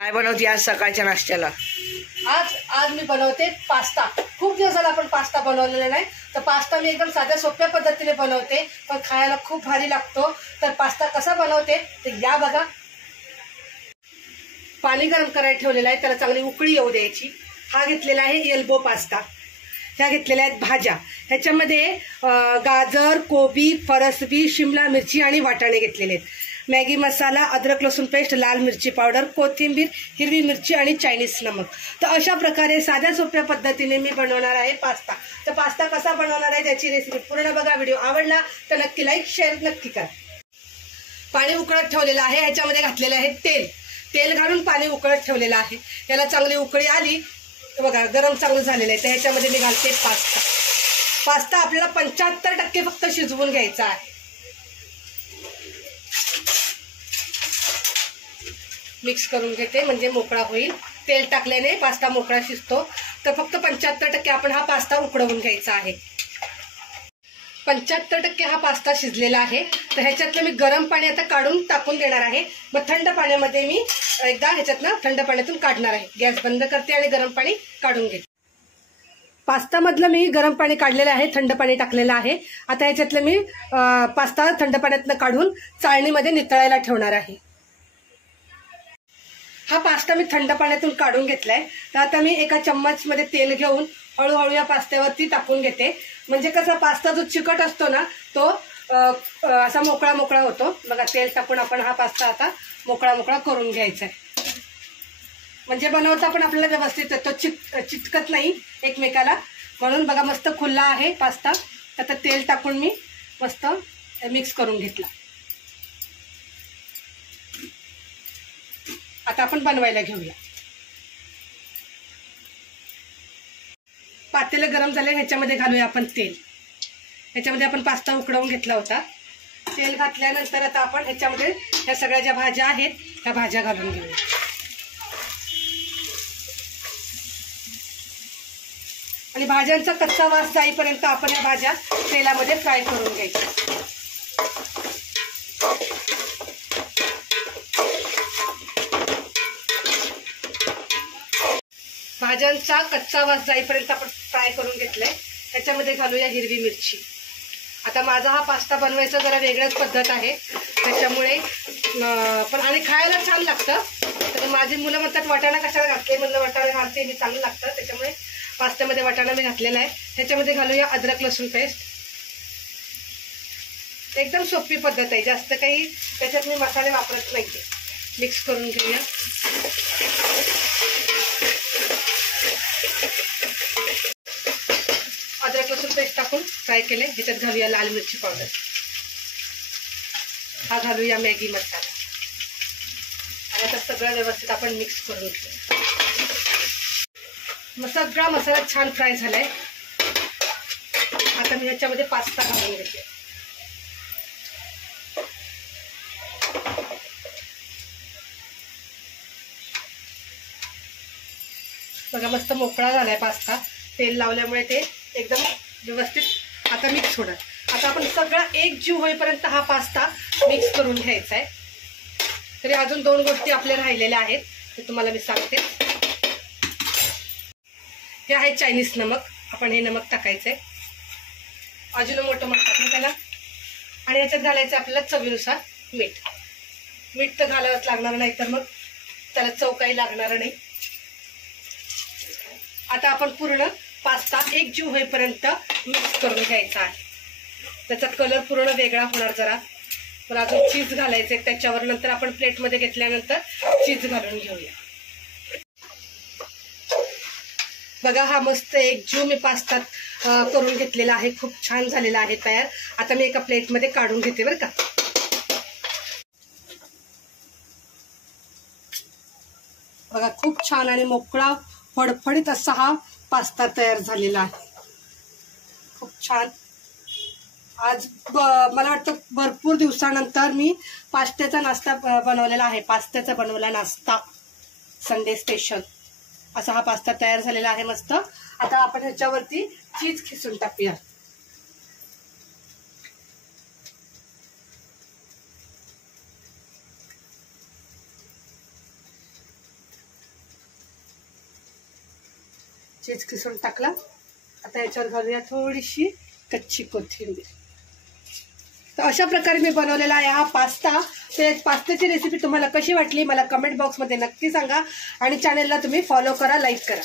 काय बनवते आज सकाळच्या नाश्त्याला? आज मी बनवते पास्ता। खूप दिवस झाला आपण पास्ता बनवलेला नाही, तर पास्ता मी एकदम साध्या सोप्या पद्धतीने बनवते, पण खायला खूप भारी लागतो। तर पास्ता कसा बनवते ते या बघा। पाणी गरम करायला ठेवलेलं आहे, त्याला चांगली उकळी येऊ द्यायची। हा घेतलेला आहे एल्बो पास्ता। ह्या घेतलेल्या आहेत भाज्या। ह्याच्यामध्ये गाजर, कोबी, फरसबी, शिमला मिरची आणि वाटाणे घेतलेले आहेत। मॅगी मसाला, अद्रक लसूण पेस्ट, लाल मिरची पावडर, कोथिंबीर, हिरवी मिरची आणि चायनीज नमक। तर अशा प्रकारे साध्या सोप्या पद्धतीने मी बनवणार आहे पास्ता। तर पास्ता कसा बनवणार आहे त्याची रेसिपी पूर्ण बघा। व्हिडिओ आवडला तर नक्की लाईक शेअर नक्की करा। पाणी उकळत ठेवलेलं आहे, ह्याच्यामध्ये घातलेलं आहे तेल घालून पाणी उकळत ठेवलेलं आहे। याला चांगली उकळी आली बघा, गरम चांगलं झालेलं आहे, तर ह्याच्यामध्ये मी घालते पास्ता आपल्याला 75% फक्त शिजवून घ्यायचा आहे। मिक्स करून घेते म्हणजे मोकळा होईल। तेल टाकल्याने पास्ता मोकळा शिजतो। तर फक्त 75% आपण हा पास्ता उकडवून घ्यायचा आहे। 75% हा पास्ता शिजलेला आहे। तर ह्याच्यातलं मी गरम पाणी आता काढून टाकून देणार आहे। मग थंड पाण्यामध्ये मी एकदा ह्याच्यातनं थंड पाण्यातून काढणार आहे। गॅस बंद करते आणि गरम पाणी काढून घेते। पास्ता मधलं मी गरम पाणी काढलेलं आहे, थंड पाणी टाकलेलं आहे। आता ह्याच्यातलं मी पास्ता थंड पाण्यातनं काढून चाळणीमध्ये नितळायला ठेवणार आहे। हा पास्ता मी थंड पाण्यातून काढून घेतलाय। तर आता मी एका चम्मचमध्ये तेल घेऊन हळूहळू या पास्त्यावरती टाकून घेते। म्हणजे कसा पास्ता जो चिकट असतो ना तो असा मोकळा मोकळा होतो। बघा, तेल टाकून आपण हा पास्ता आता मोकळा मोकळा करून घ्यायचा आहे। म्हणजे बनवता पण आपल्याला व्यवस्थित तो चिटकत नाही एकमेकाला, म्हणून बघा मस्त खुला आहे पास्ता। आता तेल टाकून मी मस्त मिक्स करून घेतला। आता आपण बनवायला घेऊया। पातेलं गरम झाले, ह्याच्यामध्ये घालूया आपण तेल। ह्याच्यामध्ये आपण पास्ता उकडवून घेतला होता। तेल घातल्यानंतर आता आपण ह्याच्यामध्ये ह्या सगळ्या ज्या भाज्या आहेत त्या भाज्या घालून घेऊया। आणि भाज्यांचा कच्चा वास जाईपर्यंत आपण या भाज्या तेलामध्ये फ्राय करून घ्यायच्या। भाज्यांचा कच्चा वास जाईपर्यंत आपण फ्राय करून घेतलाय। त्याच्यामध्ये घालूया हिरवी मिरची। आता माझा हा पास्ता बनवायचा जरा वेगळ्याच पद्धत आहे, त्याच्यामुळे पण आणि खायला छान लागतं। तर माझी मुलं म्हणतात वाटाणा कशाला घातले, म्हणलं वाटाणा घालते मी, चांगलं लागतं। त्याच्यामुळे पास्त्यामध्ये वाटाणा मी घातलेला आहे। त्याच्यामध्ये घालूया अद्रक लसूण पेस्ट। एकदम सोपी पद्धत आहे, जास्त काही त्याच्यात मी मसाले वापरत नाहीये। मिक्स करून घेऊया। अद्रक लसूण पेस्ट टाकून फ्राय केले। ह्याच्यात घालूया लाल मिरची पावडर, हा घालूया मॅगी मसाला आणि आता सगळं व्यवस्थित आपण मिक्स करून घेऊया। मग सगळा मसाला छान फ्राय झालाय। आता मी ह्याच्यामध्ये पास्ता घालून घेते। बघा मस्त मोकळा झालाय पास्ता, तेल लावल्यामुळे ते एकदम व्यवस्थित आता मिक्स होणार। आता आपण सगळा एकजीव होईपर्यंत हा पास्ता मिक्स करून घ्यायचा आहे। तरी अजून 2 गोष्टी आपल्या राहिलेल्या आहेत, ते तुम्हाला मी सांगते। हे आहे चायनीज नमक, आपण हे नमक टाकायचंय। अजिनोमोटो म्हणतात ना त्याला। आणि याच्यात घालायचं आपल्याला चवीनुसार मीठ। मीठ तर घालावंच लागणार, नाही तर मग त्याला चव काही लागणार नाही। आता आपण पूर्ण पास्ता एकजीव होईपर्यंत मिक्स करून घ्यायचा आहे। त्याचा कलर पूर्ण वेगळा होणार जरा, पण अजून चीज घालायचे त्याच्यावर। नंतर आपण प्लेटमध्ये घेतल्यानंतर चीज घालून घेऊया। बघा हा मस्त एकजीव मी पास्ता करून घेतलेला आहे, खूप छान झालेला आहे तयार। आता मी एका प्लेटमध्ये काढून घेते बरं का। बघा खूप छान आणि मोकळा फडफडीत असा हा पास्ता तयार झालेला आहे, खूप छान। आज मला वाटतं भरपूर दिवसानंतर मी पास्त्याचा नाश्ता बनवलेला आहे। पास्त्याचा बनवला नाश्ता संडे स्पेशल असा हा पास्ता तयार झालेला आहे मस्त। आता आपण ह्याच्यावरती चीज खिसून टाकूया। चीज किसून टाकला. आता याच्यावर घालूया थोडीशी कच्ची कोथिंबीर. तर अशा प्रकारे मी बनवलेला आहे हा पास्ता. ते पास्त्याची रेसिपी तुम्हाला कशी वाटली मला कमेंट बॉक्समध्ये नक्की सांगा आणि चॅनलला तुम्ही फॉलो करा, लाईक करा.